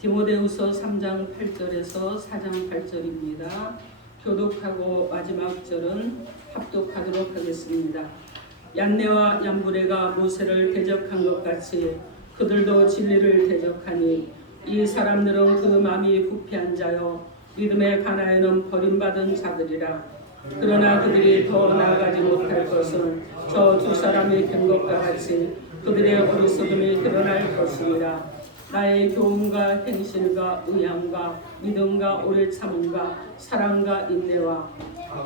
디모데후서 3장 8절에서 4장 8절입니다. 교독하고 마지막 절은 합독하도록 하겠습니다. 얀네와 얀브레가 모세를 대적한 것 같이 그들도 진리를 대적하니 이 사람들은 그 마음이 부패한 자요 믿음의 가나에는 버림받은 자들이라. 그러나 그들이 더 나아가지 못할 것은 저 두 사람이 된 것과 같이 그들의 어리석음이 드러날 것이니라. 나의 교훈과 행실과 의향과 믿음과 오래 참음과 사랑과 인내와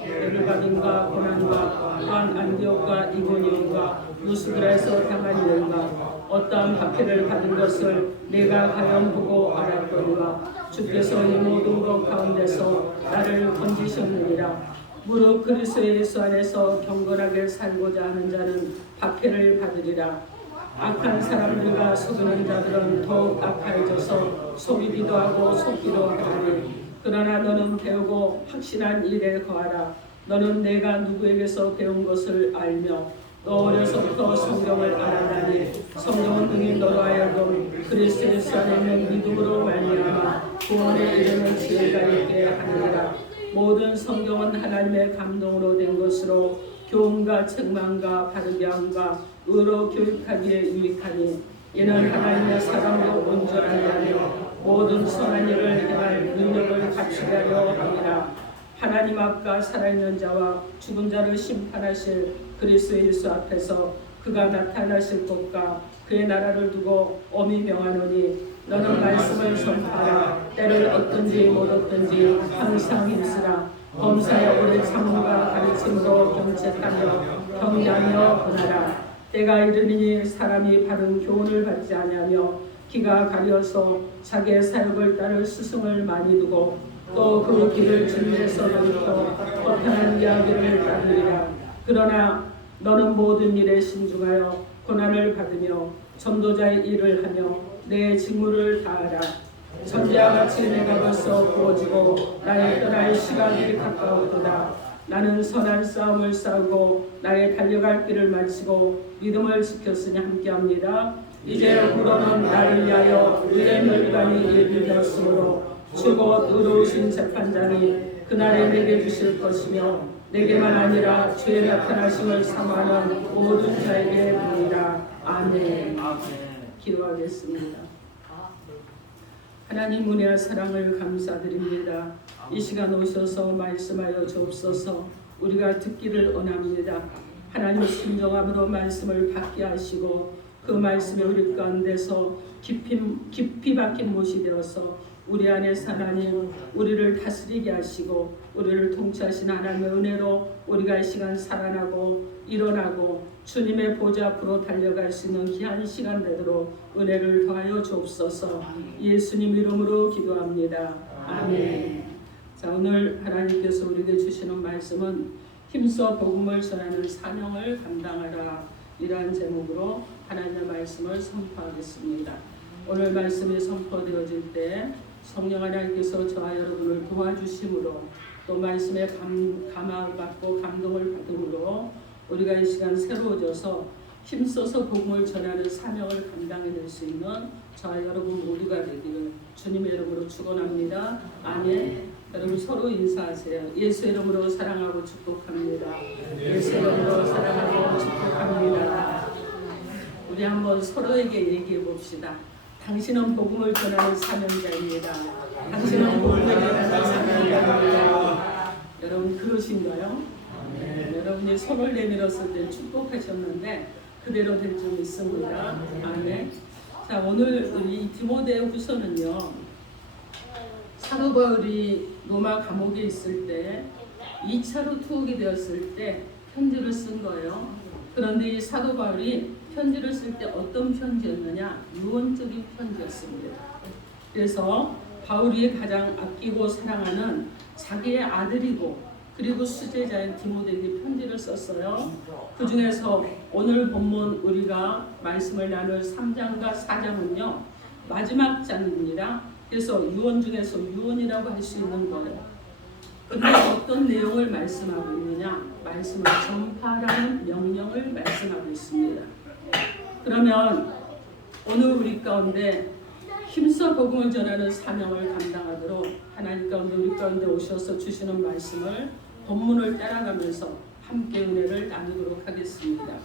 애를 받음과 고난과 또한 안디옥과 이고니온과 루스드라에서 당한 일과 어떠한 박해를 받은 것을 내가 가연 보고 알았거니와 주께서 이 모든 것 가운데서 나를 건지셨느니라. 무릇 그리스도 예수 안에서 경건하게 살고자 하는 자는 박해를 받으리라. 악한 사람들과 속이는 자들은 더욱 악해져서 속이기도 하고 속기도 하리니 그러나 너는 배우고 확신한 일에 거하라. 너는 내가 누구에게서 배운 것을 알며 너 어려서부터 성경을 알아나니 성경은 능히 너로 하여금 그리스도 예수 안에 있는 믿음으로 말미암아 구원에 이르는 지혜가 있게 하느니라. 모든 성경은 하나님의 감동으로 된 것으로 교훈과 책망과 바르게 함과 의로 교육하기에 유익하니 이는 하나님의 사랑으로 온전하게 하며 모든 선한 일을 행할 능력을 갖추게 하려 함이라. 하나님 앞과 살아있는 자와 죽은 자를 심판하실 그리스도 예수 앞에서 그가 나타나실 것과 그의 나라를 두고 엄히 명하노니 너는 말씀을 선포하라. 때를 얻든지 못 얻든지 항상 힘쓰라. 범사에 오래 참음과 가르침으로 경책하며 격려하며 권하라. 때가 이르니 사람이 바른 교훈을 받지 아니하며 기가 가려서 자기의 사역을 따를 스승을 많이 두고 또 그 길을 진리에서 돌이켜 허탄한 이야기를 따르리라. 그러나 너는 모든 일에 신중하여 고난을 받으며 전도자의 일을 하며 내 직무를 다하라. 전제와 같이 내가 벌써 부어지고 나의 떠날 시간이 가까웠도다. 나는 선한 싸움을 싸우고 나의 달려갈 길을 마치고 믿음을 지켰으니 함께합니다. 이제 앞으로는 나를 위하여 의의 멸관이 예비되었으므로 주곧 의로우신 재판장이 그날에 내게 주실 것이며 내게만 아니라 주의 나타나심을 사모하는 모든 자에게 보이라. 아멘. 기도하겠습니다. 하나님 은혜와 사랑을 감사드립니다. 이 시간 오셔서 말씀하여 주옵소서. 우리가 듣기를 원합니다. 하나님 신정함으로 말씀을 받게 하시고 그 말씀이 우리 가운데서 깊이 박힌 못이 되어서 우리 안에서 하나님 우리를 다스리게 하시고 우리를 통치하신 하나님의 은혜로 우리가 이 시간 살아나고 일어나고 주님의 보좌 앞으로 달려갈 수 있는 귀한 시간 되도록 은혜를 더하여 주옵소서. 예수님 이름으로 기도합니다. 아멘. 자, 오늘 하나님께서 우리에게 주시는 말씀은 힘써 복음을 전하는 사명을 감당하라, 이러한 제목으로 하나님의 말씀을 선포하겠습니다. 오늘 말씀이 선포되어질 때 성령 하나님께서 저와 여러분을 도와주심으로 또 말씀에 감화받고 감동을 받음으로 우리가 이 시간 새로워져서 힘써서 복음을 전하는 사명을 감당해낼 수 있는 저와 여러분 모두가 되기를 주님의 이름으로 축원합니다. 아멘. 여러분 서로 인사하세요. 예수 이름으로 사랑하고 축복합니다. 예수 이름으로 사랑하고 축복합니다. 우리 한번 서로에게 얘기해 봅시다. 당신은 복음을 전하는 사명자입니다. 당신은 복음을 전하는 사명자입니다. 여러분 그러신가요? 여러분이 손을 내밀었을 때 축복하셨는데 그대로 될 줄 믿습니다. 아멘. 자, 오늘 이 디모데후서는요, 사도 바울이 로마 감옥에 있을 때 2차로 투옥이 되었을 때 편지를 쓴 거예요. 그런데 이 사도 바울이 편지를 쓸 때 어떤 편지였느냐? 유언적인 편지였습니다. 그래서 바울이 가장 아끼고 사랑하는 자기의 아들이고 그리고 수제자인 디모데에게 편지를 썼어요. 그 중에서 오늘 본문 우리가 말씀을 나눌 3장과 4장은요 마지막 장입니다. 그래서 유언 중에서 유언이라고 할 수 있는 거예요. 근데 어떤 내용을 말씀하고 있느냐? 말씀을 전파하라는 명령을 말씀하고 있습니다. 그러면 오늘 우리 가운데 힘써 복음을 전하는 사명을 감당하도록 하나님 가운데 우리 가운데 오셔서 주시는 말씀을 본문을 따라가면서 함께 은혜를 나누도록 하겠습니다.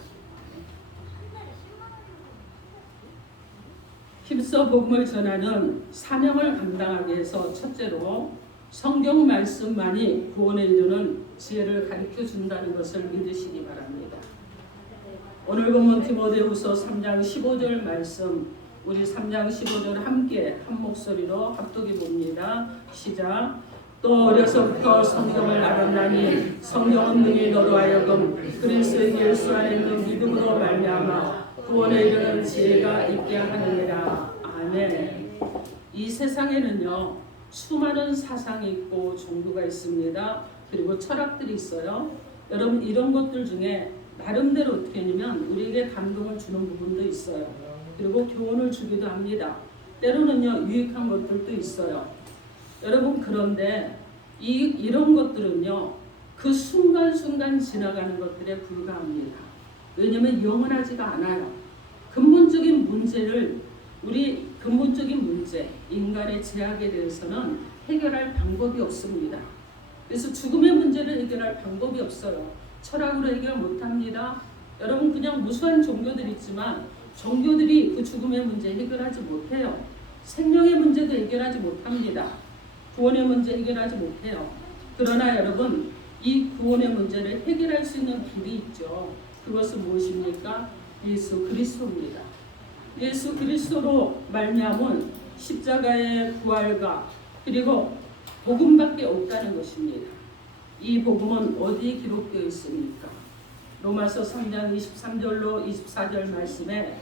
힘써 복음을 전하는 사명을 감당하기 위해서 첫째로 성경 말씀만이 구원에 이르는 지혜를 가르쳐 준다는 것을 믿으시기 바랍니다. 오늘 본문 디모데후서 3장 15절 말씀, 우리 3장 15절 함께 한 목소리로 합독해 봅니다. 시작. 또 어려서부터 성경을 알았나니 성경은 능히 너로 하여금 그리스도 예수 안에 있는 믿음으로 말미암아 구원에 이르는 지혜가 있게 하느니라. 아멘. 이 세상에는요 수많은 사상이 있고 종교가 있습니다. 그리고 철학들이 있어요. 여러분 이런 것들 중에 나름대로 어떻게 하냐면 우리에게 감동을 주는 부분도 있어요. 그리고 교훈을 주기도 합니다. 때로는요 유익한 것들도 있어요. 여러분 그런데 이런 것들은요 그 순간순간 지나가는 것들에 불과합니다. 왜냐하면 영원하지가 않아요. 근본적인 문제를 우리 근본적인 문제, 인간의 죄악에 대해서는 해결할 방법이 없습니다. 그래서 죽음의 문제를 해결할 방법이 없어요. 철학으로 해결 못합니다. 여러분 그냥 무수한 종교들이 있지만 종교들이 그 죽음의 문제 해결하지 못해요. 생명의 문제도 해결하지 못합니다. 구원의 문제 해결하지 못해요. 그러나 여러분 이 구원의 문제를 해결할 수 있는 길이 있죠. 그것은 무엇입니까? 예수 그리스도입니다. 예수 그리스도로 말미암은 십자가의 부활과 그리고 복음밖에 없다는 것입니다. 이 복음은 어디에 기록되어 있습니까? 로마서 3장 23절로 24절 말씀에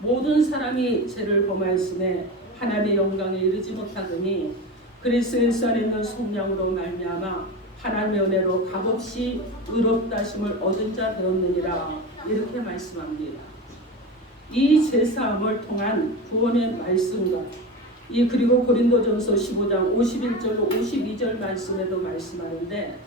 모든 사람이 죄를 범하였음에 하나님의 영광에 이르지 못하더니 그리스도 예수 안에 있는 속량으로 말미암아 하나님의 은혜로 값없이 의롭다 하심을 얻은 자 되었느니라. 이렇게 말씀합니다. 이 제사함을 통한 구원의 말씀과 그리고 고린도전서 15장 51절로 52절 말씀에도 말씀하는데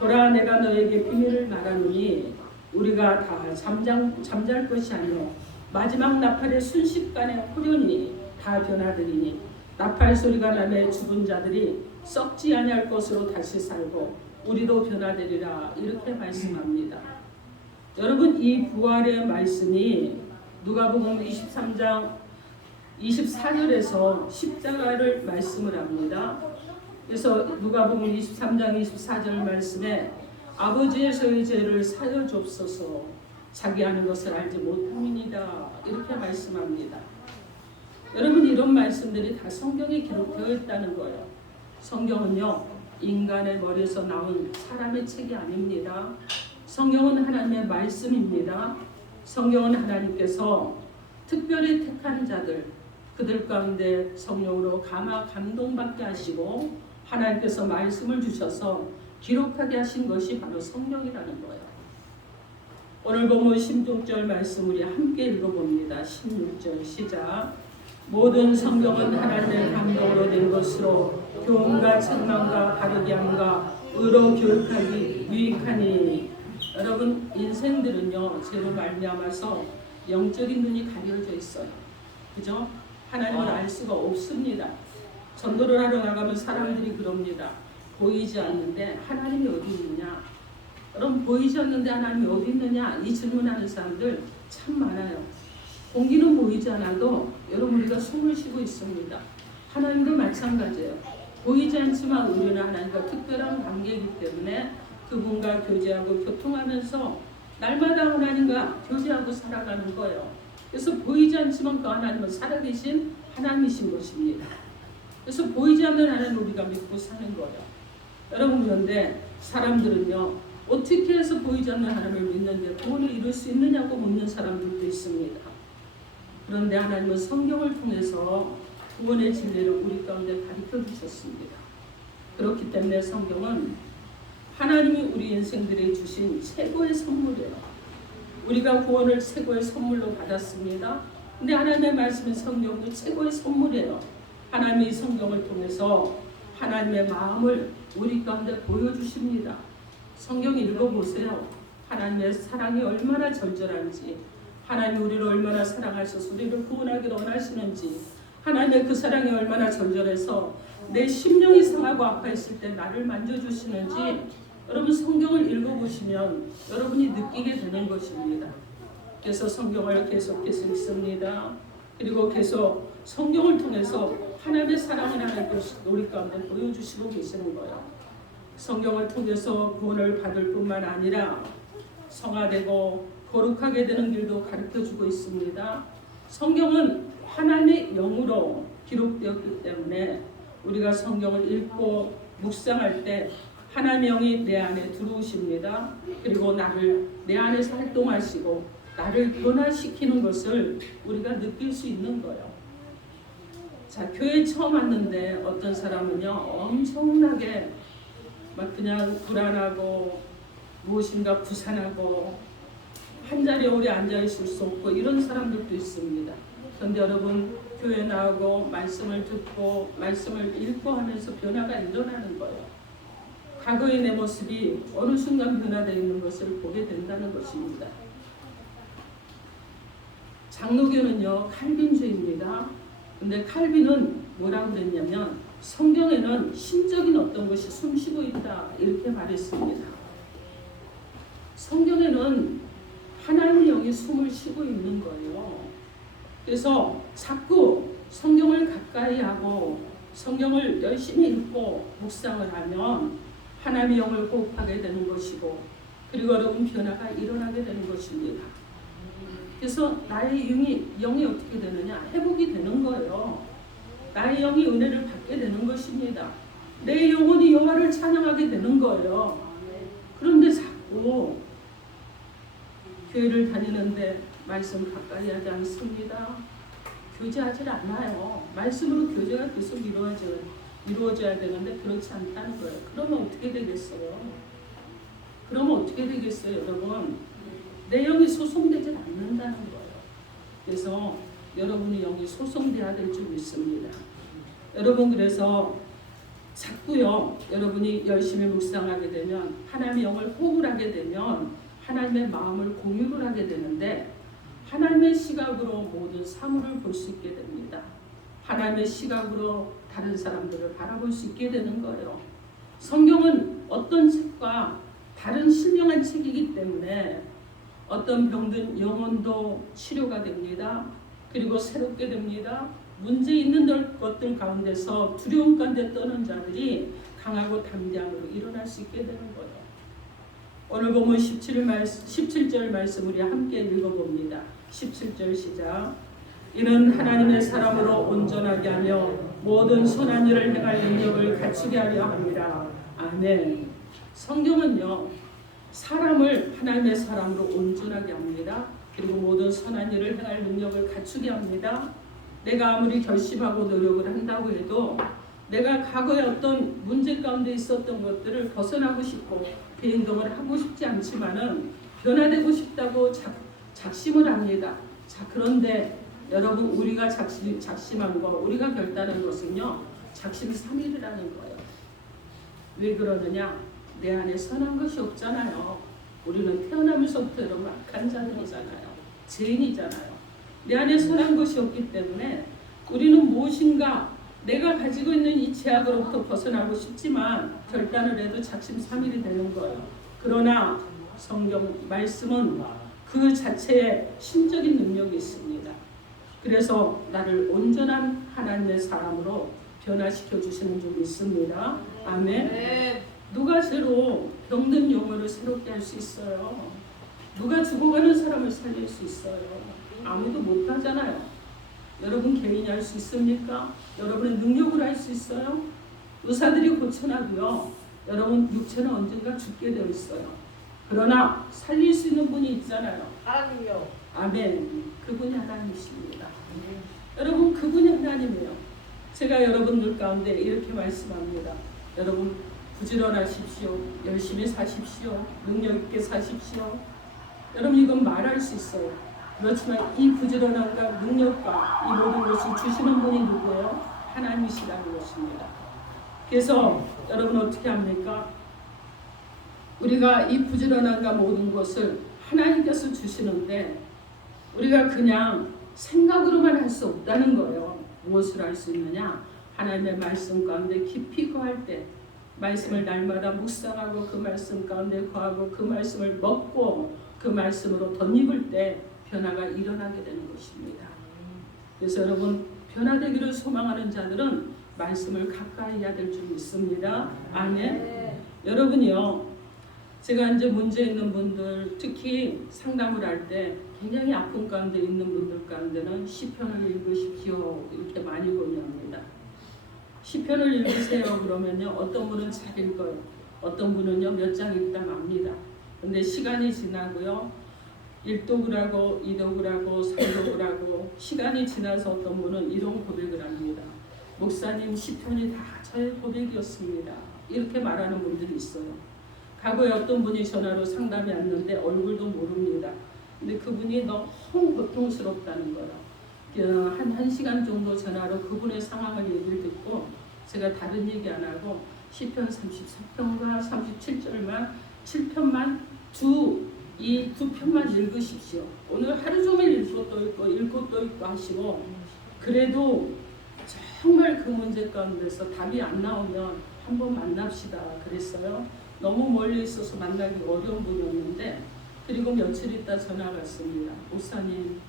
보라 내가 너에게 비밀을 말하노니 우리가 다 잠잘 것이 아니요 마지막 나팔의 순식간에 호련히 다 변화되리니 나팔 소리가 나매 죽은 자들이 썩지 아니할 것으로 다시 살고 우리도 변화되리라. 이렇게 말씀합니다. 여러분 이 부활의 말씀이 누가복음 23장 24절에서 십자가를 말씀을 합니다. 그래서 누가복음 23장 24절 말씀에 아버지에서의 죄를 사여 줍소서 자기 하는 것을 알지 못함이니이다. 이렇게 말씀합니다. 여러분 이런 말씀들이 다 성경에 기록되어 있다는 거예요. 성경은요 인간의 머리에서 나온 사람의 책이 아닙니다. 성경은 하나님의 말씀입니다. 성경은 하나님께서 특별히 택한 자들 그들 가운데 성령으로 감동받게 하시고 하나님께서 말씀을 주셔서 기록하게 하신 것이 바로 성경이라는 거예요. 오늘 본문 16절 말씀 우리 함께 읽어봅니다. 16절 시작. 모든 성경은 하나님의 감동으로 된 것으로 교훈과 책망과 바르게 함과 의로 교육하기 유익하니. 여러분 인생들은요 죄로 말미암아서 영적인 눈이 가려져 있어요. 그죠? 하나님을 알 수가 없습니다. 전도를 하러 나가면 사람들이 그럽니다. 보이지 않는데 하나님이 어디 있느냐? 여러분 보이지 않는데 하나님이 어디 있느냐? 이 질문하는 사람들 참 많아요. 공기는 보이지 않아도 여러분 우리가 숨을 쉬고 있습니다. 하나님도 마찬가지예요. 보이지 않지만 우리는 하나님과 특별한 관계이기 때문에 그분과 교제하고 교통하면서 날마다 하나님과 교제하고 살아가는 거예요. 그래서 보이지 않지만 그 하나님은 살아계신 하나님이신 것입니다. 그래서 보이지 않는 하나님 우리가 믿고 사는 거예요. 여러분 그런데 사람들은요 어떻게 해서 보이지 않는 하나님을 믿는데 구원을 이룰 수 있느냐고 묻는 사람들도 있습니다. 그런데 하나님은 성경을 통해서 구원의 진리를 우리 가운데 가르쳐 주셨습니다. 그렇기 때문에 성경은 하나님이 우리 인생들에 주신 최고의 선물이에요. 우리가 구원을 최고의 선물로 받았습니다. 근데 하나님의 말씀인 성경도 최고의 선물이에요. 하나님이 성경을 통해서 하나님의 마음을 우리 가운데 보여주십니다. 성경 읽어보세요. 하나님의 사랑이 얼마나 절절한지, 하나님이 우리를 얼마나 사랑하셔서 우리를 구원하기를 원하시는지, 하나님의 그 사랑이 얼마나 절절해서 내 심령이 상하고 아파했을 때 나를 만져주시는지 여러분 성경을 읽어보시면 여러분이 느끼게 되는 것입니다. 그래서 성경을 계속해서 읽습니다. 그리고 계속 성경을 통해서 하나님의 사랑을 하나님께서 우리 가운데 보여주시고 계시는 거예요. 성경을 통해서 구원을 받을 뿐만 아니라 성화되고 거룩하게 되는 길도 가르쳐주고 있습니다. 성경은 하나님의 영으로 기록되었기 때문에 우리가 성경을 읽고 묵상할 때 하나님의 영이 내 안에 들어오십니다. 그리고 나를 내 안에서 활동하시고 나를 변화시키는 것을 우리가 느낄 수 있는 거예요. 자, 교회 처음 왔는데 어떤 사람은요 엄청나게 막 그냥 불안하고 무엇인가 부산하고 한 자리에 오래 앉아 있을 수 없고 이런 사람들도 있습니다. 그런데 여러분 교회 나오고 말씀을 듣고 말씀을 읽고 하면서 변화가 일어나는 거예요. 과거의 내 모습이 어느 순간 변화되어 있는 것을 보게 된다는 것입니다. 장로교는요 칼빈주의입니다. 근데 칼빈은 뭐라고 그랬냐면 성경에는 신적인 어떤 것이 숨쉬고 있다 이렇게 말했습니다. 성경에는 하나님의 영이 숨을 쉬고 있는 거예요. 그래서 자꾸 성경을 가까이 하고 성경을 열심히 읽고 묵상을 하면 하나님의 영을 호흡하게 되는 것이고 그리고 여러분 변화가 일어나게 되는 것입니다. 그래서 나의 영이 어떻게 되느냐? 회복이 되는 거예요. 나의 영이 은혜를 받게 되는 것입니다. 내 영혼이 여호와를 찬양하게 되는 거예요. 그런데 자꾸 교회를 다니는데 말씀 가까이 하지 않습니다. 교제하지 않아요. 말씀으로 교제가 계속 이루어져야 되는데 그렇지 않다는 거예요. 그러면 어떻게 되겠어요? 여러분? 내 영이 소송되지 않는다는 거예요. 그래서 여러분의 영이 소송돼야 될 줄 믿습니다. 여러분 그래서 자꾸요 여러분이 열심히 묵상하게 되면 하나님의 영을 호흡을 하게 되면 하나님의 마음을 공유를 하게 되는데 하나님의 시각으로 모든 사물을 볼 수 있게 됩니다. 하나님의 시각으로 다른 사람들을 바라볼 수 있게 되는 거예요. 성경은 어떤 책과 다른 신령한 책이기 때문에 어떤 병든 영혼도 치료가 됩니다. 그리고 새롭게 됩니다. 문제 있는 것들 가운데서 두려움 가운데 떠는 자들이 강하고 담대함으로 일어날 수 있게 되는 거예요. 오늘 보면 17절 말씀 우리 함께 읽어봅니다. 17절 시작. 이는 하나님의 사람으로 온전하게 하며 모든 선한 일을 행할 능력을 갖추게 하려 합니다. 아멘. 성경은요 사람을 하나님의 사람으로 온전하게 합니다. 그리고 모든 선한 일을 행할 능력을 갖추게 합니다. 내가 아무리 결심하고 노력을 한다고 해도 내가 과거에 어떤 문제 가운데 있었던 것들을 벗어나고 싶고 그 행동을 하고 싶지 않지만은 변화되고 싶다고 작심을 합니다. 자, 그런데 여러분 우리가 작심한 거, 우리가 결단한 것은요 작심삼일이라는 거예요. 왜 그러느냐? 내 안에 선한 것이 없잖아요. 우리는 태어나면서부터 여러분 악한 자들이잖아요. 죄인이잖아요. 내 안에 선한 것이 없기 때문에 우리는 무엇인가 내가 가지고 있는 이 죄악으로부터 벗어나고 싶지만 결단을 해도 작심삼일이 되는 거예요. 그러나 성경 말씀은 그 자체에 신적인 능력이 있습니다. 그래서 나를 온전한 하나님의 사람으로 변화시켜 주시는 줄 믿습니다. 아멘. 누가 새로 병든 영혼을 새롭게 할 수 있어요? 누가 죽어가는 사람을 살릴 수 있어요? 아무도 못하잖아요. 여러분 개인이 할 수 있습니까? 여러분의 능력으로 할 수 있어요? 의사들이 고쳐놔도요 여러분 육체는 언젠가 죽게 되어 있어요. 그러나 살릴 수 있는 분이 있잖아요. 하나님이요. 아멘. 그분이 하나님이십니다. 여러분 그분이 하나님이에요. 제가 여러분들 가운데 이렇게 말씀합니다. 여러분 부지런하십시오. 열심히 사십시오. 능력 있게 사십시오. 여러분 이건 말할 수 있어요. 그렇지만 이 부지런함과 능력과 이 모든 것을 주시는 분이 누구예요? 하나님이시라는 것입니다. 그래서 여러분 어떻게 합니까? 우리가 이 부지런함과 모든 것을 하나님께서 주시는데 우리가 그냥 생각으로만 할 수 없다는 거예요. 무엇을 할 수 있느냐? 하나님의 말씀 가운데 깊이 거할 때, 말씀을 날마다 묵상하고 그 말씀 가운데 거하고 그 말씀을 먹고 그 말씀으로 덧입을 때 변화가 일어나게 되는 것입니다. 그래서 여러분, 변화되기를 소망하는 자들은 말씀을 가까이 해야 될 줄 믿습니다. 아멘. 여러분이요, 제가 이제 문제 있는 분들, 특히 상담을 할 때 굉장히 아픔 가운데 있는 분들 가운데는 시편을 읽으십시오 이렇게 많이 권유합니다. 시편을 읽으세요 그러면요, 어떤 분은 잘 읽어요, 어떤 분은요 몇 장 읽다 맙니다. 근데 시간이 지나고요, 1독을 하고 2독을 하고 3독을 하고 시간이 지나서 어떤 분은 이런 고백을 합니다. 목사님, 시편이 다 저의 고백이었습니다. 이렇게 말하는 분들이 있어요. 과거에 어떤 분이 전화로 상담이 왔는데 얼굴도 모릅니다. 근데 그분이 너무 고통스럽다는 거예요. 한 시간 정도 전화로 그분의 상황을 얘기를 듣고 제가 다른 얘기 안 하고 시편 34편과 37절만 7편만 이 두 편만 읽으십시오. 오늘 하루 종일 읽고 또 읽고 하시고, 그래도 정말 그 문제 가운데서 답이 안 나오면 한번 만납시다 그랬어요. 너무 멀리 있어서 만나기 어려운 분이었는데, 그리고 며칠 있다 전화가 왔습니다. 목사님,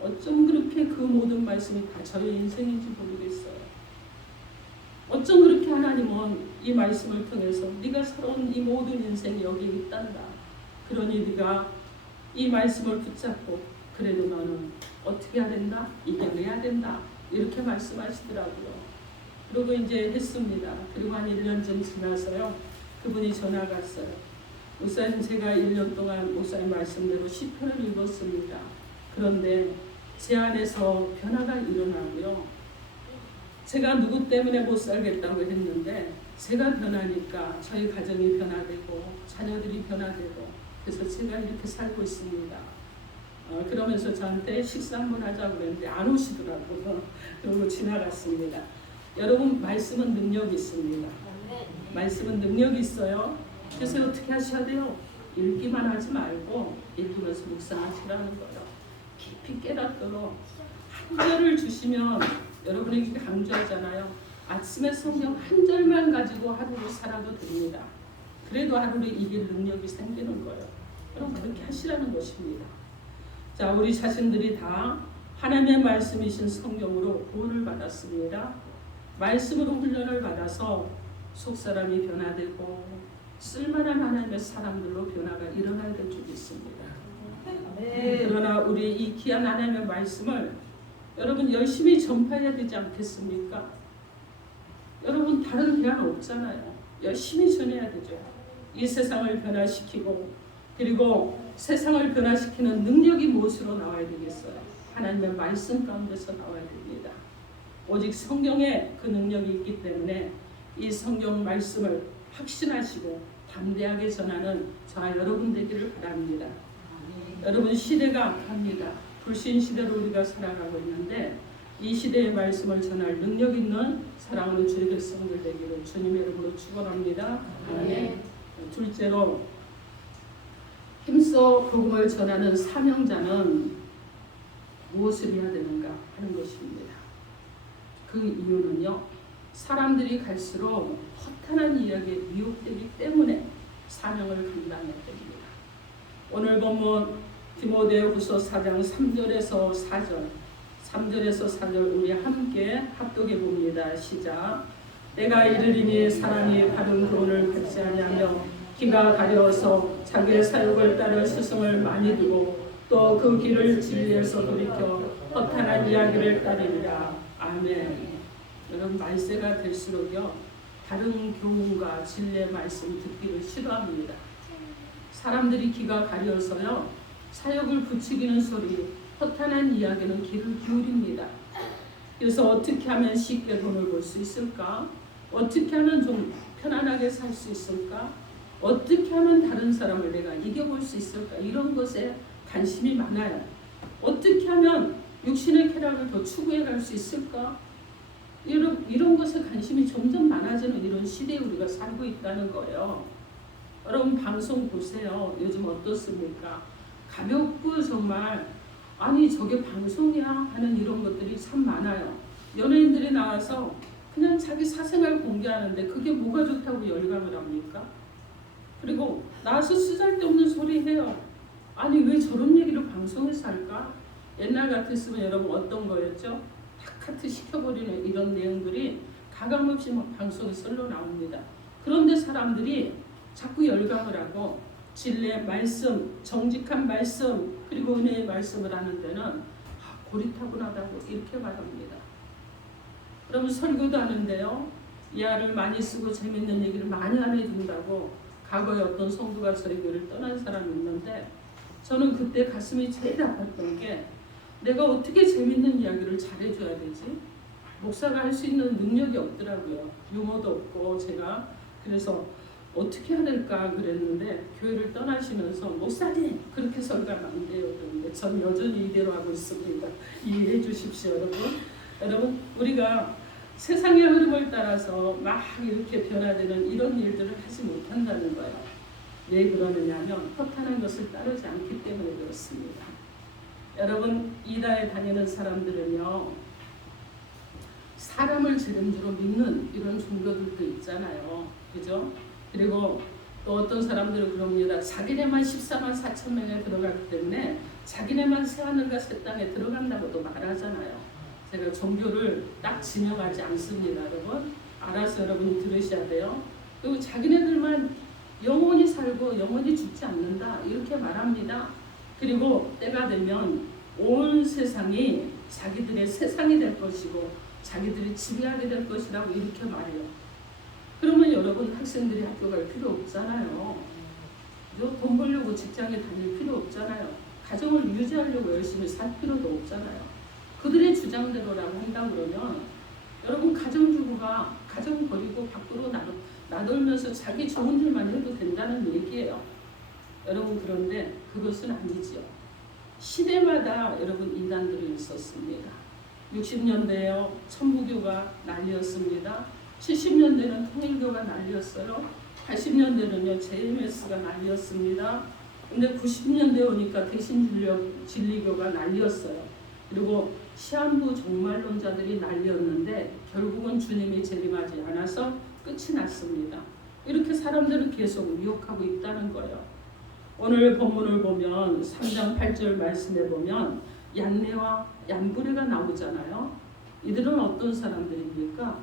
어쩜 그렇게 그 모든 말씀이 다 저의 인생인지 모르겠어요. 어쩜 그렇게 하나님은 이 말씀을 통해서 네가 살아온 이 모든 인생이 여기 있단다. 그러니 네가 이 말씀을 붙잡고 그래도 너는 어떻게 해야 된다? 이겨내야 된다. 이렇게 말씀하시더라고요. 그리고 이제 했습니다. 그리고 한 1년쯤 지나서요, 그분이 전화가 왔어요. 목사님, 제가 1년 동안 목사님 말씀대로 시편을 읽었습니다. 그런데 제 안에서 변화가 일어나고요, 제가 누구 때문에 못 살겠다고 했는데 제가 변하니까 저희 가정이 변화되고 자녀들이 변화되고, 그래서 제가 이렇게 살고 있습니다. 그러면서 저한테 식사 한번 하자고 그랬는데 안 오시더라고요. 그러고 지나갔습니다. 여러분, 말씀은 능력이 있습니다. 말씀은 능력이 있어요. 그래서 어떻게 하셔야 돼요? 읽기만 하지 말고 읽으면서 묵상하시라는 거예요. 깊이 깨닫도록 한 절을 주시면, 여러분에게 강조하잖아요. 아침에 성경 한 절만 가지고 하루를 살아도 됩니다. 그래도 하루를 이길 능력이 생기는 거예요. 그럼 그렇게 하시라는 것입니다. 자, 우리 자신들이 다 하나님의 말씀이신 성경으로 구원을 받았습니다. 말씀으로 훈련을 받아서 속사람이 변화되고 쓸만한 하나님의 사람들로 변화가 일어나야 될 줄 믿습니다. 그러나 우리 이 귀한 하나님의 말씀을 여러분 열심히 전파해야 되지 않겠습니까? 여러분, 다른 대안 없잖아요. 열심히 전해야 되죠. 이 세상을 변화시키고, 그리고 세상을 변화시키는 능력이 무엇으로 나와야 되겠어요? 하나님의 말씀 가운데서 나와야 됩니다. 오직 성경에 그 능력이 있기 때문에 이 성경 말씀을 확신하시고 담대하게 전하는 저와 여러분 되기를 바랍니다. 여러분, 시대가 악합니다. 불신 시대로 우리가 살아가고 있는데 이 시대의 말씀을 전할 능력 있는 사랑하는 주의 백성들 되기를 주님의 이름으로 축원합니다. 아멘. 둘째로, 힘써 복음을 전하는 사명자는 무엇을 해야 되는가 하는 것입니다. 그 이유는요, 사람들이 갈수록 허탄한 이야기에 미혹되기 때문에 사명을 감당해야 됩니다. 오늘 본문 디모데후서 4장 3절에서 4절, 3절에서 4절 우리 함께 합독해 봅니다. 시작. 내가 이르리니 사람이 바른 교훈을 받지 아니하며 기가 가려워서 자기의 사욕을 따를 스승을 많이 두고 또 그 길을 진리에서 돌이켜 허탄한 이야기를 따르리라. 아멘. 여러분, 말세가 될수록요, 다른 교훈과 진리의 말씀 듣기를 싫어합니다. 사람들이 귀가 가려서요, 사욕을 부추기는 소리, 허탄한 이야기는 귀를 기울입니다. 그래서 어떻게 하면 쉽게 돈을 벌 수 있을까? 어떻게 하면 좀 편안하게 살 수 있을까? 어떻게 하면 다른 사람을 내가 이겨볼 수 있을까? 이런 것에 관심이 많아요. 어떻게 하면 육신의 쾌락을 더 추구해 갈 수 있을까? 이런 것에 관심이 점점 많아지는 이런 시대에 우리가 살고 있다는 거예요. 여러분, 방송 보세요. 요즘 어떻습니까? 가볍고 정말, 아니 저게 방송이야 하는 이런 것들이 참 많아요. 연예인들이 나와서 그냥 자기 사생활 공개하는데 그게 뭐가 좋다고 열광을 합니까? 그리고 나와서 쓰잘데없는 소리 해요. 아니 왜 저런 얘기를 방송에서 할까? 옛날 같았으면 여러분 어떤 거였죠? 다 카트 시켜버리는 이런 내용들이 가감없이 막 방송에 썰러 나옵니다. 그런데 사람들이 자꾸 열광을 하고 진리의 말씀, 정직한 말씀, 그리고 은혜의 말씀을 하는 데는 고리타분하다고 이렇게 말합니다. 그러면 설교도 하는데요. 이하를 많이 쓰고 재밌는 얘기를 많이 안 해준다고 과거에 어떤 성도가 저희 교회를 떠난 사람이 있는데 저는 그때 가슴이 제일 아팠던 게 내가 어떻게 재밌는 이야기를 잘해줘야 되지? 목사가 할 수 있는 능력이 없더라고요. 유머도 없고 제가 그래서 어떻게 해야 될까 그랬는데 교회를 떠나시면서 목사님 그렇게 설교하면 안 돼요. 그런데 전 여전히 이대로 하고 있습니다. 이해해 주십시오 여러분. 여러분 우리가 세상의 흐름을 따라서 막 이렇게 변화되는 이런 일들을 하지 못한다는 거예요. 왜 그러느냐 하면 허탄한 것을 따르지 않기 때문에 그렇습니다. 여러분 이단에 다니는 사람들은요. 사람을 지름주로 믿는 이런 종교들도 있잖아요. 그죠? 그리고 또 어떤 사람들은 그럽니다. 자기네만 14만 4천 명에 들어가기 때문에 자기네만 새하늘과 새 땅에 들어간다고도 말하잖아요. 제가 종교를 딱 지명하지 않습니다. 여러분 알아서 여러분이 들으셔야 돼요. 그리고 자기네들만 영원히 살고 영원히 죽지 않는다 이렇게 말합니다. 그리고 때가 되면 온 세상이 자기들의 세상이 될 것이고 자기들이 지배하게 될 것이라고 이렇게 말해요. 그러면 여러분 학생들이 학교 갈 필요 없잖아요. 돈 벌려고 직장에 다닐 필요 없잖아요. 가정을 유지하려고 열심히 살 필요도 없잖아요. 그들의 주장대로라고 한다 그러면 여러분 가정주부가 가정 버리고 밖으로 나돌면서 자기 좋은 일만 해도 된다는 얘기예요. 여러분 그런데 그것은 아니지요. 시대마다 여러분 이단들이 있었습니다. 60년대에요. 천부교가 난리였습니다. 70년대는 통일교가 난리였어요. 80년대는요 JMS가 난리였습니다. 근데 90년대 오니까 대신진리교가 난리였어요. 그리고 시한부 종말론자들이 난리였는데 결국은 주님이 재림하지 않아서 끝이 났습니다. 이렇게 사람들을 계속 미혹하고 있다는 거예요. 오늘 본문을 보면 3장 8절 말씀에 보면 얀네와 얀브레가 나오잖아요. 이들은 어떤 사람들입니까?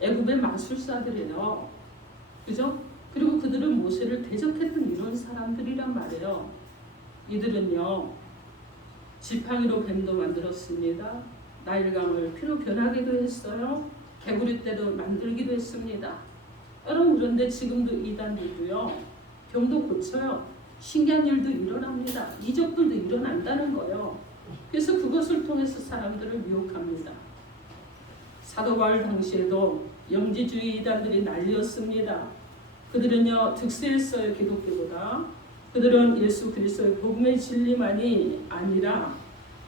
애굽의 마술사들이에요. 그죠? 그리고 그들은 모세를 대적했던 이런 사람들이란 말이에요. 이들은요. 지팡이로 뱀도 만들었습니다. 나일강을 피로 변하기도 했어요. 개구리떼도 만들기도 했습니다. 여러분 그런데 지금도 이단들도요. 병도 고쳐요. 신기한 일도 일어납니다. 이적들도 일어난다는 거예요. 그래서 그것을 통해서 사람들을 미혹합니다. 사도 바울 당시에도 영지주의 이단들이 난리였습니다. 그들은요 득세했어요. 기독교보다. 그들은 예수 그리스도의 복음의 진리만이 아니라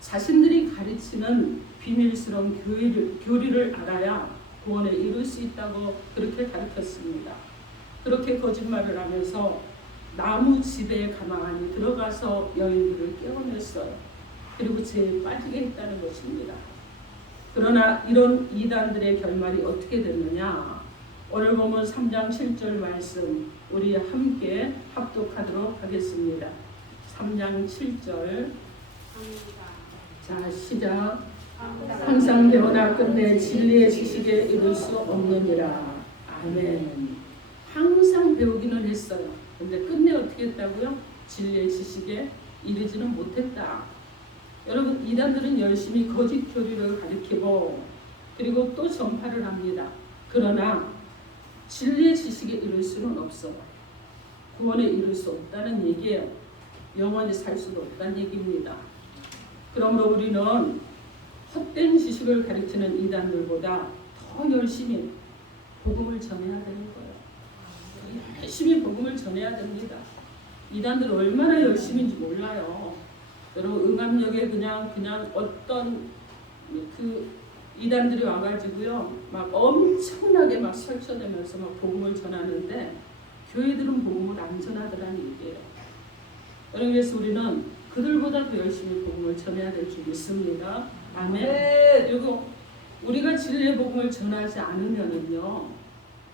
자신들이 가르치는 비밀스러운 교리를 알아야 구원에 이룰 수 있다고 그렇게 가르쳤습니다. 그렇게 거짓말을 하면서 나무 지배에 가만히 들어가서 여인들을 깨워냈어요. 그리고 죄에 빠지게 했다는 것입니다. 그러나 이런 이단들의 결말이 어떻게 됐느냐? 오늘 보면 3장 7절 말씀 우리 함께 합독하도록 하겠습니다. 3장 7절 자 시작. 항상 배우나 끝내 진리의 지식에 이를 수 없느니라. 아멘. 항상 배우기는 했어요. 근데 끝내 어떻게 했다고요? 진리의 지식에 이르지는 못했다. 여러분 이단들은 열심히 거짓 교리를 가리키고 그리고 또 전파를 합니다. 그러나 진리의 지식에 이를 수는 없어. 구원에 이를 수 없다는 얘기예요. 영원히 살 수도 없다는 얘기입니다. 그러므로 우리는 헛된 지식을 가르치는 이단들보다 더 열심히 복음을 전해야 되는 거예요. 열심히 복음을 전해야 됩니다. 이단들 얼마나 열심인지 몰라요. 여러분 응암역에 그냥 어떤 그 이단들이 와가지고요 막 엄청나게 막 설쳐대면서 막 복음을 전하는데 교회들은 복음을 안 전하더라는 얘기예요. 그래서 우리는 그들보다 더 열심히 복음을 전해야 될 줄 믿습니다. 아멘. 그리고 우리가 진리의 복음을 전하지 않으면은요,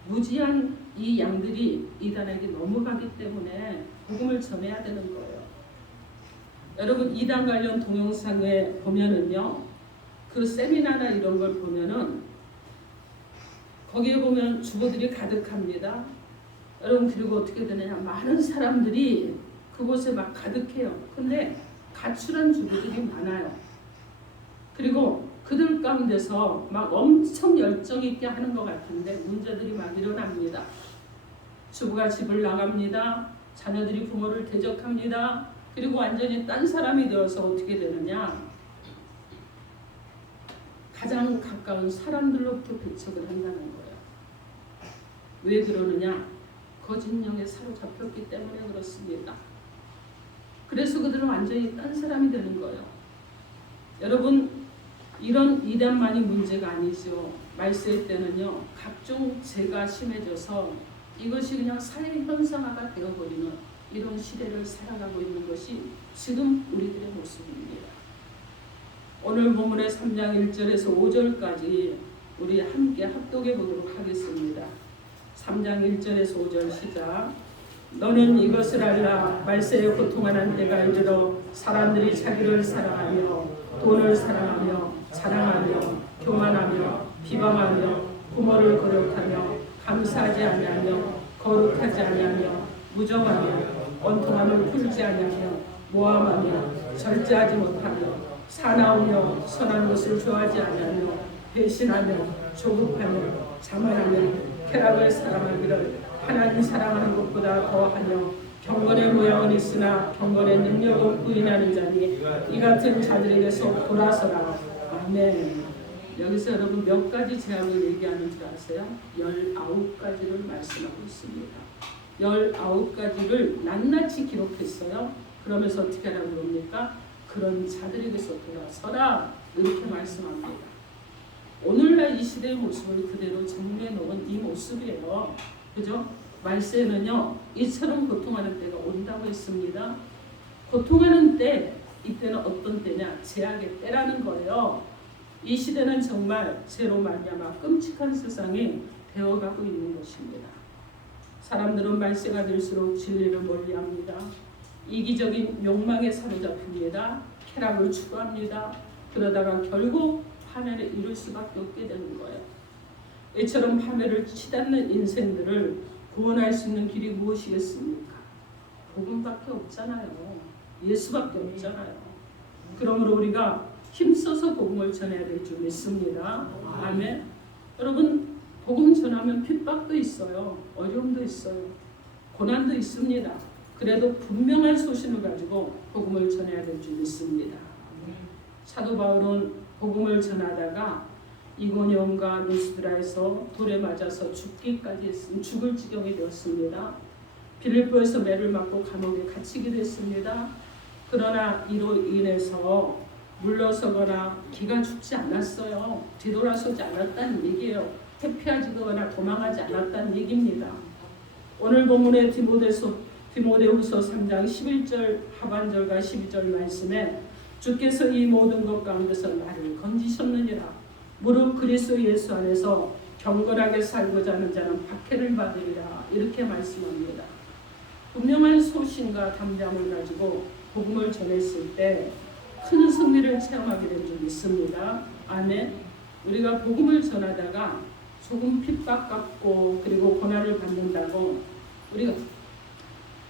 무지한 이 양들이 이단에게 넘어가기 때문에 복음을 전해야 되는 거예요. 여러분, 이단 관련 동영상에 보면은요, 그 세미나나 이런 걸 보면은 거기에 보면 주부들이 가득합니다. 여러분, 그리고 어떻게 되느냐, 많은 사람들이 그곳에 막 가득해요. 근데 가출한 주부들이 많아요. 그리고 그들 가운데서 막 엄청 열정 있게 하는 것 같은데 문제들이 막 일어납니다. 주부가 집을 나갑니다. 자녀들이 부모를 대적합니다. 그리고 완전히 딴 사람이 되어서 어떻게 되느냐, 가장 가까운 사람들로부터 배척을 한다는 거예요. 왜 그러느냐? 거짓 영에 사로잡혔기 때문에 그렇습니다. 그래서 그들은 완전히 딴 사람이 되는 거예요. 여러분, 이런 이단만이 문제가 아니죠. 말세 때는요, 각종 죄가 심해져서 이것이 그냥 사회 현상화가 되어버리는 이런 시대를 살아가고 있는 것이 지금 우리들의 모습입니다. 오늘 본문의 3장 1절에서 5절까지 우리 함께 합독해 보도록 하겠습니다. 3장 1절에서 5절 시작. 너는 이것을 알라. 말세에 고통하는 때가 이르러 사람들이 자기를 사랑하며 돈을 사랑하며 자랑하며 교만하며 비방하며 부모를 거역하며 감사하지 아니하며 거룩하지 아니하며 무정하며 원통함을 풀지 아니하며 모함하며 절제하지 못하며 사나우며 선한 것을 좋아하지 아니하며 배신하며 조급하며 자만하며 쾌락을 사랑하기를 하나님 사랑하는 것보다 더하며 경건의 모양은 있으나 경건의 능력은 부인하는 자니 이 같은 자들에게서 돌아서라. 아멘. 여기서 여러분 몇 가지 제약을 얘기하는 줄 아세요? 19가지를 말씀하고 있습니다. 19가지를 낱낱이 기록했어요. 그러면서 어떻게 하라고 그럽니까? 그런 자들에게서 돌아서라. 이렇게 말씀합니다. 오늘날 이 시대의 모습을 그대로 정리해 놓은 이 모습이에요. 그죠? 말세는요, 이처럼 고통하는 때가 온다고 했습니다. 고통하는 때, 이때는 어떤 때냐? 제약의 때라는 거예요. 이 시대는 정말 죄로 말미암아 끔찍한 세상이 되어가고 있는 것입니다. 사람들은 말세가 될수록 진리를 멀리합니다. 이기적인 욕망에 사로잡힙니다. 쾌락을 추구합니다. 그러다가 결국 파멸에 이를 수밖에 없게 되는 거예요. 이처럼 파멸을 치닫는 인생들을 구원할 수 있는 길이 무엇이겠습니까? 복음밖에 없잖아요. 예수밖에 없잖아요. 그러므로 우리가 힘써서 복음을 전해야 될 줄 믿습니다. 아멘. 여러분, 복음 전하면 핍박도 있어요. 어려움도 있어요. 고난도 있습니다. 그래도 분명한 소신을 가지고 복음을 전해야 될 줄 믿습니다. 사도 바울은 복음을 전하다가 이고니온과 루스드라에서 돌에 맞아서 죽을 지경이 되었습니다. 빌립보에서 매를 맞고 감옥에 갇히기도 했습니다. 그러나 이로 인해서 물러서거나 기가 죽지 않았어요. 뒤돌아서지 않았다는 얘기예요. 회피하지거나 도망하지 않았다는 얘기입니다. 오늘 본문의 디모데후서 3장 11절 하반절과 12절 말씀에 주께서 이 모든 것 가운데서 나를 건지셨느니라. 무릇 그리스도 예수 안에서 경건하게 살고자 하는 자는 박해를 받으리라. 이렇게 말씀합니다. 분명한 소신과 담대함을 가지고 복음을 전했을 때 큰 승리를 체험하게 된 줄 믿습니다. 아멘. 우리가 복음을 전하다가 조금 핍박받고 그리고 고난을 받는다고 우리가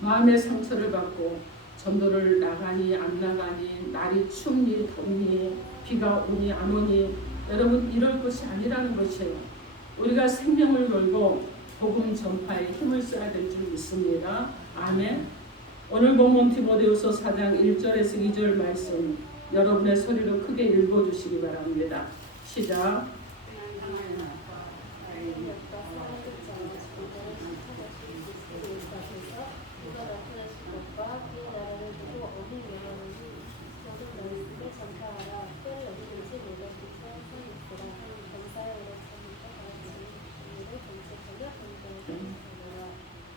마음의 상처를 받고 전도를 나가니 안 나가니, 날이 춥니 덥니, 비가 오니 안 오니, 여러분 이럴 것이 아니라는 것이에요. 우리가 생명을 걸고 복음 전파에 힘을 써야 될 줄 믿습니다. 아멘. 오늘 본문 디모데후서 4장 1절에서 2절 말씀 여러분의 소리로 크게 읽어주시기 바랍니다. 시작.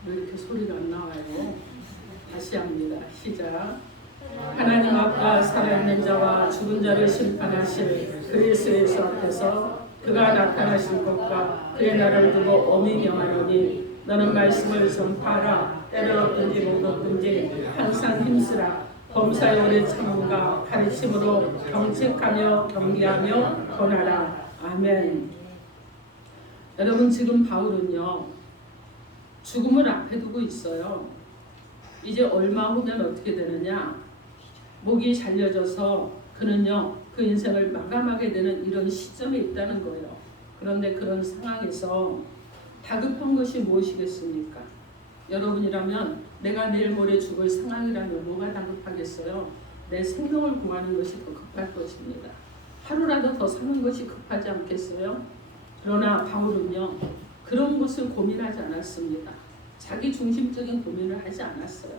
왜 이렇게 소리가 안 나와요? 다시 합니다. 시작. 하나님 앞과 살아있는 자와 죽은 자를 심판하실 그리스도 예수 앞에서 그가 나타나실 것과 그의 나라를 두고 엄히 명하노니 너는 말씀을 전파하라. 때를 얻든지 못 얻든지 항상 힘쓰라. 범사의 오래 참음과 가르침으로 경책하며 경계하며 권하라. 아멘. 여러분, 지금 바울은요, 죽음을 앞에 두고 있어요. 이제 얼마 후면 어떻게 되느냐? 목이 잘려져서 그는요, 그 인생을 마감하게 되는 이런 시점에 있다는 거예요. 그런데 그런 상황에서 다급한 것이 무엇이겠습니까? 여러분이라면 내가 내일 모레 죽을 상황이라면 뭐가 다급하겠어요? 내 생명을 구하는 것이 더 급할 것입니다. 하루라도 더 사는 것이 급하지 않겠어요? 그러나 바울은요, 그런 것을 고민하지 않았습니다. 자기 중심적인 고민을 하지 않았어요.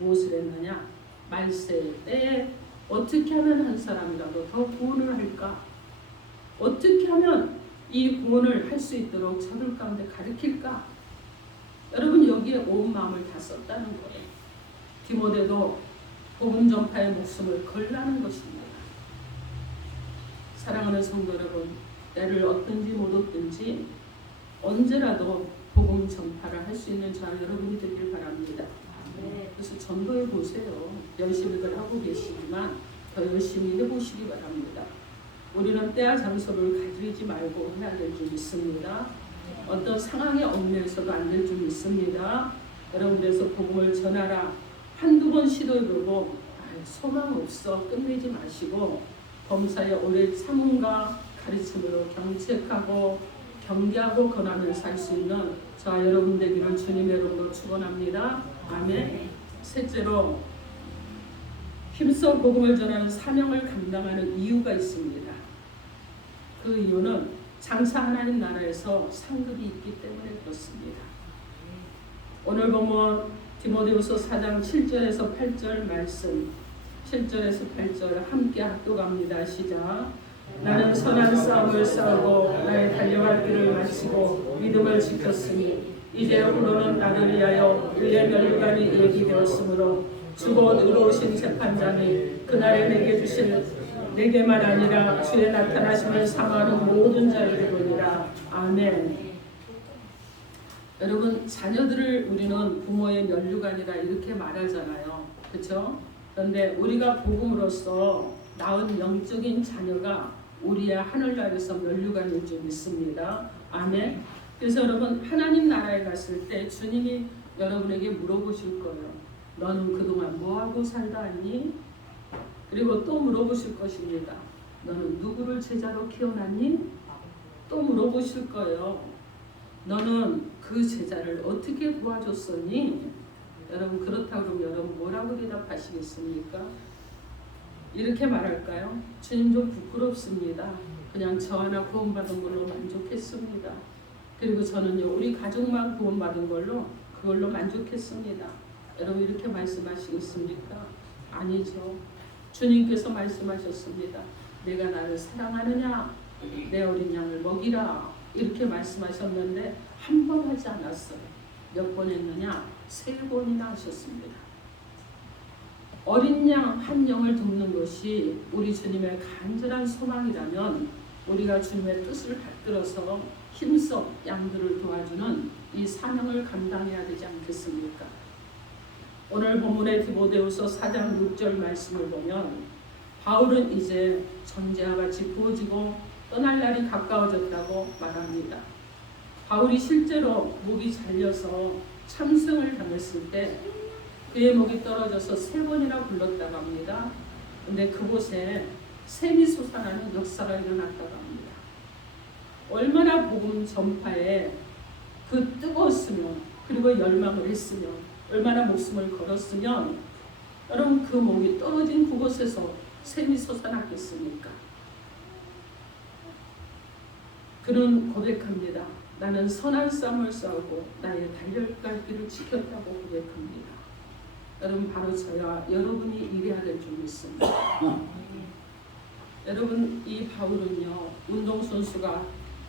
무엇을 했느냐? 말세의 때에 어떻게 하면 한 사람이라도 더 구원을 할까? 어떻게 하면 이 구원을 할 수 있도록 저들 가운데 가르칠까? 여러분, 여기에 온 마음을 다 썼다는 거예요. 디모데도 복음 전파의 목숨을 걸라는 것입니다. 사랑하는 성도 여러분, 때를 얻든지 못 얻든지 언제라도 복음 전파를 할 수 있는 저와 여러분이 되길 바랍니다. 그래서 전도해 보세요. 열심히들 하고 계시지만 더 열심히 해보시기 바랍니다. 우리는 때와 장소를 가리지 말고 해야 될 줄 믿습니다. 어떤 상황에 얽매여서도 안 될 줄 믿습니다. 여러분들에서 복음을 전하라. 한두 번 시도해보고 소망 없어 끝내지 마시고 범사에 오래 참음과 가르침으로 경책하고 경계하고 권하면서 할 수 있는 저와 여러분 되기를 주님의 이름으로 축원합니다. 아멘. 셋째로 힘써 복음을 전하는 사명을 감당하는 이유가 있습니다. 그 이유는 장차 하나님 나라에서 상급이 있기 때문에 그렇습니다. 오늘 보면 디모데후서 4장 7절에서 8절 말씀, 7절에서 8절 함께 합독합니다. 시작. 나는 선한 싸움을 싸우고 나의 달려갈 길을 마치고 믿음을 지켰으니 이제 후로는 나를 위하여 의의 멸류관이 예비되었으므로 주곧 의로우신 재판장이 그날에 내게 주실 내게만 아니라 주의 나타나심을 사모하는 모든 자에게로니라. 아멘. 여러분, 자녀들을 우리는 부모의 멸류관이라 이렇게 말하잖아요. 그렇죠? 그런데 우리가 복음으로써 낳은 영적인 자녀가 우리의 하늘나라에서 멸류관일 줄 믿습니다. 아멘. 그래서 여러분, 하나님 나라에 갔을 때 주님이 여러분에게 물어보실 거예요. 너는 그동안 뭐하고 살다 왔니? 그리고 또 물어보실 것입니다. 너는 누구를 제자로 키워놨니? 또 물어보실 거예요. 너는 그 제자를 어떻게 도와줬었니? 여러분, 그렇다고 그러면 여러분 뭐라고 대답하시겠습니까? 이렇게 말할까요? 주님, 좀 부끄럽습니다. 그냥 저 하나 구원받은 걸로 만족했습니다. 그리고 저는요, 우리 가족만 구원받은 걸로 그걸로 만족했습니다. 여러분, 이렇게 말씀하시겠습니까? 아니죠. 주님께서 말씀하셨습니다. 내가 나를 사랑하느냐? 내 어린 양을 먹이라. 이렇게 말씀하셨는데 한 번 하지 않았어요. 몇 번 했느냐? 3번이나 하셨습니다. 어린 양 한 영을 돕는 것이 우리 주님의 간절한 소망이라면 우리가 주님의 뜻을 받들어서 힘써 양들을 도와주는 이 사명을 감당해야 되지 않겠습니까? 오늘 본문의 디모데후서 4장 6절 말씀을 보면 바울은 이제 전제와 같이 부어지고 떠날 날이 가까워졌다고 말합니다. 바울이 실제로 목이 잘려서 참승을 당했을 때 그의 목이 떨어져서 3번이나 굴렀다고 합니다. 근데 그곳에 샘이 솟아나는 역사가 일어났다고 합니다. 얼마나 복음 전파에 그 뜨거웠으면, 그리고 열망을 했으면, 얼마나 목숨을 걸었으면 여러분 그 목이 떨어진 그곳에서 샘이 솟아났겠습니까? 그는 고백합니다. 나는 선한 싸움을 싸우고 나의 달려갈 길을 지켰다고 고백합니다. 여러분, 바로 저와 여러분이 이래야 될 줄 믿습니다. 여러분, 이 바울은요, 운동선수가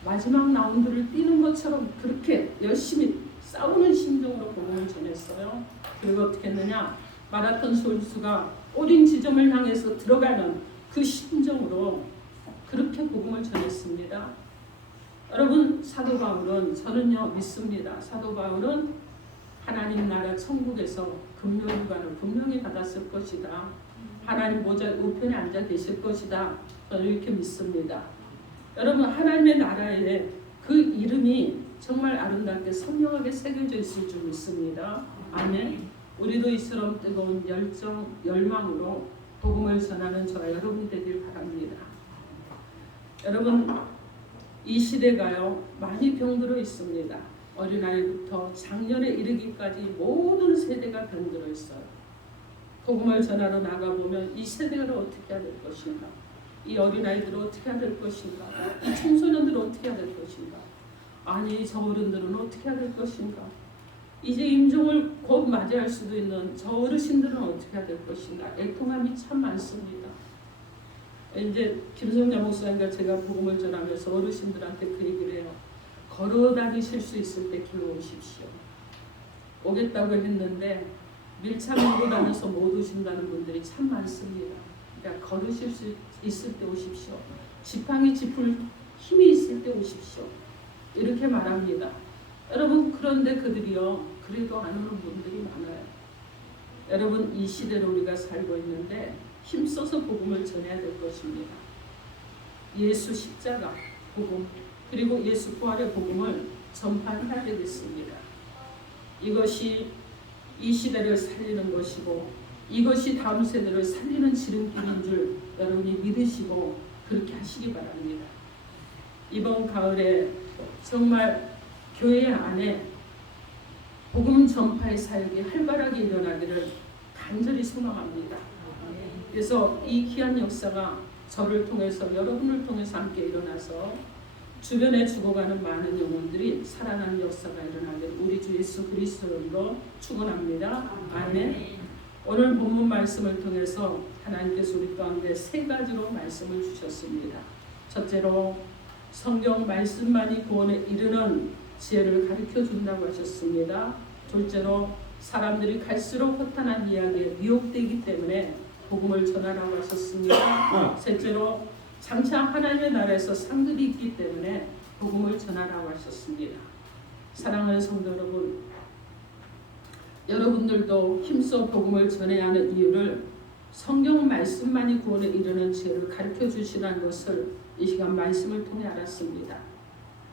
마지막 라운드를 뛰는 것처럼 그렇게 열심히 싸우는 심정으로 복음을 전했어요. 그리고 어떻게 했느냐? 마라톤 선수가 꼬린 지점을 향해서 들어가는 그 심정으로 그렇게 복음을 전했습니다. 여러분, 사도 바울은 저는요 믿습니다. 사도 바울은 하나님 나라 천국에서 금요일관을 분명히 받았을 것이다. 하나님 보좌 우편에 앉아 계실 것이다. 저는 이렇게 믿습니다. 여러분, 하나님의 나라에 그 이름이 정말 아름답게 선명하게 새겨져 있을 줄 믿습니다. 아멘. 우리도 이처럼 뜨거운 열정, 열망으로 복음을 전하는 저와 여러분이 되길 바랍니다. 여러분, 이 시대가요 많이 병들어 있습니다. 어린아이부터 장년에 이르기까지 모든 세대가 병들어 있어요. 복음을 전하러 나가보면 이 세대를 어떻게 해야 될 것인가, 이 어린아이들을 어떻게 해야 될 것인가, 이 청소년들을 어떻게 해야 될 것인가, 아니 저 어른들은 어떻게 해야 될 것인가, 이제 임종을 곧 맞이할 수도 있는 저 어르신들은 어떻게 해야 될 것인가, 애통함이 참 많습니다. 이제 김성자 목사님과 제가 복음을 전하면서 어르신들한테 그 얘기를 해요. 걸어 다니실 수 있을 때 기회 오십시오. 오겠다고 했는데 밀착으로 다녀서 못 오신다는 분들이 참 많습니다. 그러니까 걸으실 수 있을 때 오십시오. 지팡이 짚을 힘이 있을 때 오십시오. 이렇게 말합니다. 여러분, 그런데 그들이요 그래도 안 오는 분들이 많아요. 여러분, 이 시대로 우리가 살고 있는데 힘써서 복음을 전해야 될 것입니다. 예수 십자가 복음, 그리고 예수 부활의 복음을 전파해야 되겠습니다. 이것이 이 시대를 살리는 것이고 이것이 다음 세대를 살리는 지름길인 줄 여러분이 믿으시고 그렇게 하시기 바랍니다. 이번 가을에 정말 교회 안에 복음 전파의 사역이 활발하게 일어나기를 간절히 소망합니다. 그래서 이 귀한 역사가 저를 통해서 여러분을 통해서 함께 일어나서 주변에 죽어가는 많은 영혼들이 살아나는 역사가 일어나기를 우리 주 예수 그리스도로 축원합니다. 아멘. 오늘 본문 말씀을 통해서 하나님께서 우리 가운데 세 가지로 말씀을 주셨습니다. 첫째로 성경 말씀만이 구원에 이르는 지혜를 가르쳐 준다고 하셨습니다. 둘째로 사람들이 갈수록 허탄한 이야기에 미혹되기 때문에 복음을 전하라고 하셨습니다. 셋째로 장차 하나님의 나라에서 상급이 있기 때문에 복음을 전하라고 하셨습니다. 사랑하는 성도 여러분, 여러분들도 힘써 복음을 전해야 하는 이유를 성경 말씀만이 구원에 이르는 지혜를 가르쳐 주시라는 것을 이 시간 말씀을 통해 알았습니다.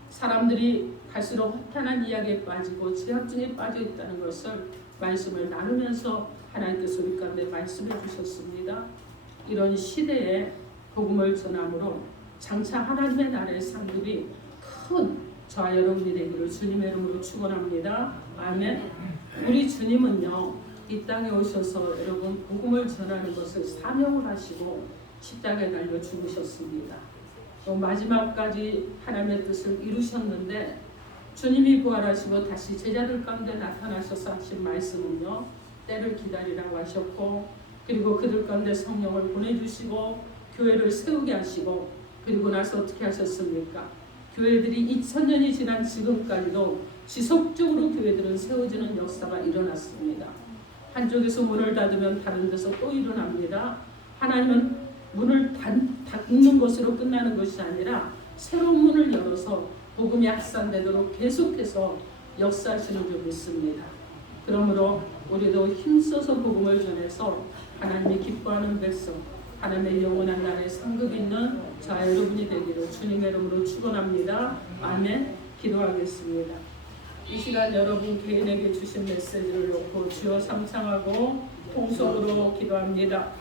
사람들이 갈수록 허탄한 이야기에 빠지고 죄악 중에 빠져 있다는 것을 말씀을 나누면서 하나님께서 우리 가운데 말씀해 주셨습니다. 이런 시대에 복음을 전함으로 장차 하나님의 나라의 상급이 큰 저와 여러분이 되기를 주님의 이름으로 축원합니다. 아멘. 우리 주님은요 이 땅에 오셔서 여러분 복음을 전하는 것을 사명을 하시고 십자가에 달려 죽으셨습니다. 또 마지막까지 하나님의 뜻을 이루셨는데 주님이 부활하시고 다시 제자들 가운데 나타나셔서 하신 말씀은요 때를 기다리라고 하셨고 그리고 그들 가운데 성령을 보내주시고 교회를 세우게 하시고 그리고 나서 어떻게 하셨습니까? 교회들이 2000년이 지난 지금까지도 지속적으로 교회들은 세워지는 역사가 일어났습니다. 한쪽에서 문을 닫으면 다른 데서 또 일어납니다. 하나님은 문을 닫는 것으로 끝나는 것이 아니라 새로운 문을 열어서 복음이 확산되도록 계속해서 역사하시는 줄 믿습니다. 그러므로 우리도 힘써서 복음을 전해서 하나님이 기뻐하는 백성, 하나님의 영원한 나라에 상급 있는 자 여러분이 되기를 주님의 이름으로 축원합니다. 아멘. 기도하겠습니다. 이 시간 여러분 개인에게 주신 메시지를 놓고 주여 삼창하고 통성으로 기도합니다.